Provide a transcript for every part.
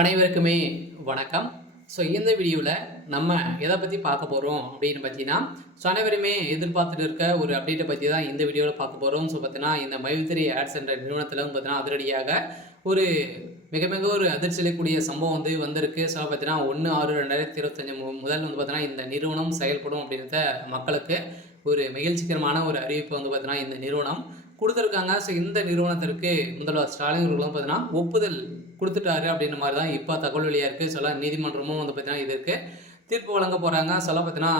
அனைவருக்குமே வணக்கம். இந்த வீடியோவில் நம்ம எதை பற்றி பார்க்க போகிறோம் அப்படின்னு பார்த்தீங்கன்னா, அனைவருமே எதிர்பார்த்துட்டு இருக்க ஒரு அப்டேட்டை பற்றி தான் இந்த வீடியோவில் பார்க்க போகிறோம். பார்த்தீங்கன்னா, இந்த மைத்ரி ஆட்ஸ் என்ற நிறுவனத்தில் பார்த்தீங்கன்னா அதிரடியாக ஒரு மிக மிக ஒரு அதிர்ச்சி அளிக்கக்கூடிய சம்பவம் வந்திருக்கு. பார்த்தீங்கன்னா 1/6/2025 முதல் பார்த்தீங்கன்னா இந்த நிறுவனம் செயல்படும் அப்படின்றத மக்களுக்கு ஒரு மகிழ்ச்சிகரமான ஒரு அறிவிப்பு பார்த்தீங்கன்னா இந்த நிறுவனம் கொடுத்துருக்காங்க. இந்த நிறுவனத்திற்கு முதல்வர் ஸ்டாலின் அவர்களும் பார்த்தீங்கன்னா ஒப்புதல் கொடுத்துட்டாரு அப்படின்ற மாதிரி தான் இப்போ தகவல் வெளியாக இருக்குது. நீதிமன்றமும் பார்த்தீங்கன்னா இதற்கு தீர்ப்பு வழங்க போகிறாங்க. பார்த்தீங்கன்னா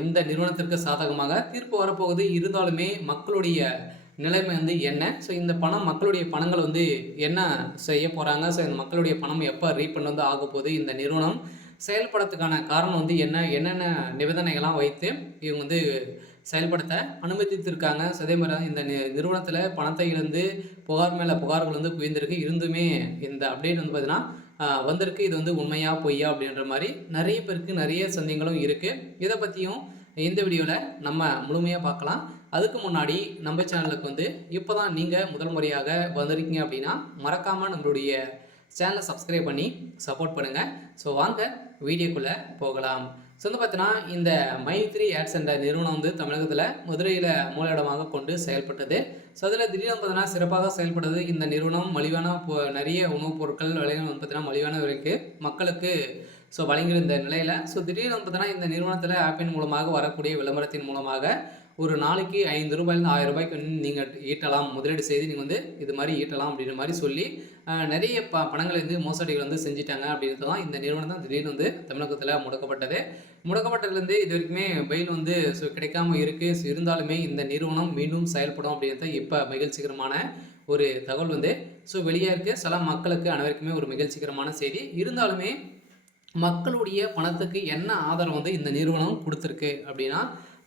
இந்த நிறுவனத்திற்கு சாதகமாக தீர்ப்பு வரப்போகுது. இருந்தாலுமே மக்களுடைய நிலைமை என்ன? இந்த பணம் மக்களுடைய பணங்கள் என்ன செய்ய போகிறாங்க? இந்த மக்களுடைய பணம் எப்போ ரீஃபண்ட் ஆக போகுது? இந்த நிறுவனம் செயல்படுறதுக்கான காரணம் என்னென்ன நிபந்தனைகள்லாம் வைத்து இவங்க செயல்படுத்த அனுமதித்திருக்காங்க. அதே மாதிரி தான் இந்த நிறுவனத்தில் பணத்தை இழந்து புகார் மேலே புகார்கள் குவிந்திருக்கு. இருந்துமே இந்த அப்டேட் பார்த்தீங்கன்னா வந்திருக்கு. இது உண்மையா பொய்யா அப்படின்ற மாதிரி நிறைய பேருக்கு நிறைய சந்தேகங்களும் இருக்குது. இதை பற்றியும் இந்த வீடியோவில் நம்ம முழுமையாக பார்க்கலாம். அதுக்கு முன்னாடி நம்ம சேனலுக்கு இப்போ தான் நீங்கள் முதல் முறையாக வந்திருக்கீங்க அப்படின்னா மறக்காமல் நம்மளுடைய சேனலை சப்ஸ்கிரைப் பண்ணி சப்போர்ட் பண்ணுங்கள். வாங்க வீடியோக்குள்ளே போகலாம். பார்த்தீங்கன்னா இந்த மைத்ரி ஆட்ஸ் என்ற நிறுவனம் தமிழகத்தில் மதுரையில் மூலஇடமாக கொண்டு செயல்பட்டது. அதில் திடீர்னு பார்த்தீங்கன்னா சிறப்பாக செயல்பட்டது. இந்த நிறுவனம் மலிவான நிறைய உணவுப் பொருட்கள் விலைகள் பார்த்தீங்கன்னா மலிவான விலைக்கு மக்களுக்கு வழங்கியிருந்த நிலையில் திடீர்னு பார்த்தீங்கன்னா இந்த நிறுவனத்தில் ஆப்பின் மூலமாக வரக்கூடிய விளம்பரத்தின் மூலமாக ஒரு நாளைக்கு 5 ரூபாயிலிருந்து 1000 ரூபாய்க்கு நீங்கள் ஈட்டலாம், முதலீடு செய்து நீங்கள் இது மாதிரி ஈட்டலாம் அப்படின்ற மாதிரி சொல்லி நிறைய பணங்களை மோசடிகள் செஞ்சுட்டாங்க. அப்படின்றது தான் இந்த நிறுவனம் தான் திடீர்னு தமிழகத்தில் முடக்கப்பட்டதுலேருந்து இது வரைக்குமே பெயில் கிடைக்காம இருக்குது. இருந்தாலுமே இந்த நிறுவனம் மீண்டும் செயல்படும் அப்படின்றது இப்போ மகிழ்ச்சிகரமான ஒரு தகவல் வெளியாக இருக்குது. சில மக்களுக்கு அனைவருக்குமே ஒரு மகிழ்ச்சிகரமான செய்தி. இருந்தாலுமே மக்களுடைய பணத்துக்கு என்ன ஆதரவு இந்த நிறுவனம் கொடுத்துருக்கு அப்படின்னா,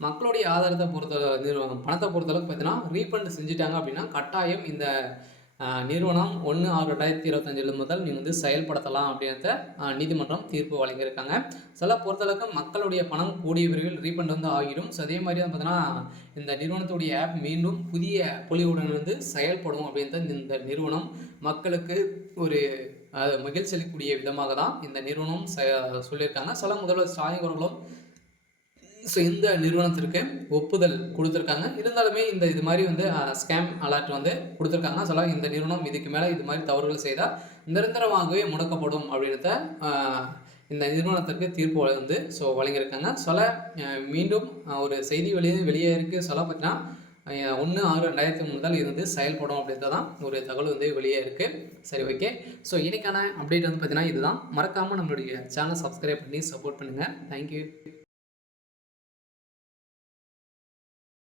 மக்களுடைய ஆதாரத்தை பணத்தை பொறுத்தளவுக்கு பார்த்தீங்கன்னா ரீஃபண்ட் செஞ்சுட்டாங்க அப்படின்னா கட்டாயம் இந்த நிறுவனம் 1/6/2025 முதல் நீங்கள் செயல்படுத்தலாம் அப்படின்றத நீதிமன்றம் தீர்ப்பு வழங்கியிருக்காங்க. பொறுத்தளவுக்கு மக்களுடைய பணம் கூடிய விரைவில் ரீஃபண்ட் ஆகிடும். அதே மாதிரி பார்த்தீங்கன்னா இந்த நிறுவனத்துடைய ஆப் மீண்டும் புதிய பொலிவுடன் செயல்படும் அப்படின்றது இந்த நிறுவனம் மக்களுக்கு ஒரு மகிழ்ச்சி அளிக்கக்கூடிய விதமாக தான் இந்த நிறுவனம் சொல்லியிருக்காங்க. முதல்வர் ஸ்டாலின் அவர்களும் இந்த நிறுவனத்திற்கு ஒப்புதல் கொடுத்துருக்காங்க. இருந்தாலுமே இது மாதிரி ஸ்கேம் அலர்ட் கொடுத்துருக்காங்க. இந்த நிறுவனம் இதுக்கு மேலே இது மாதிரி தவறுகள் செய்தால் நிரந்தரமாகவே முடக்கப்படும் அப்படின்றத இந்த நிறுவனத்திற்கு தீர்ப்பு வழங்கியிருக்காங்க. மீண்டும் ஒரு செய்தி வெளியே இருக்குது. பார்த்தீங்கன்னா 1/6/2025 முதல் செயல்படும் அப்படின்றது தான் ஒரு தகவல் வெளியே இருக்குது. சரி, ஓகே. இன்னைக்கான அப்டேட் பார்த்தீங்கன்னா இதுதான். மறக்காமல் நம்மளுடைய சேனல் சப்ஸ்கிரைப் பண்ணி சப்போர்ட் பண்ணுங்கள். தேங்க்யூ.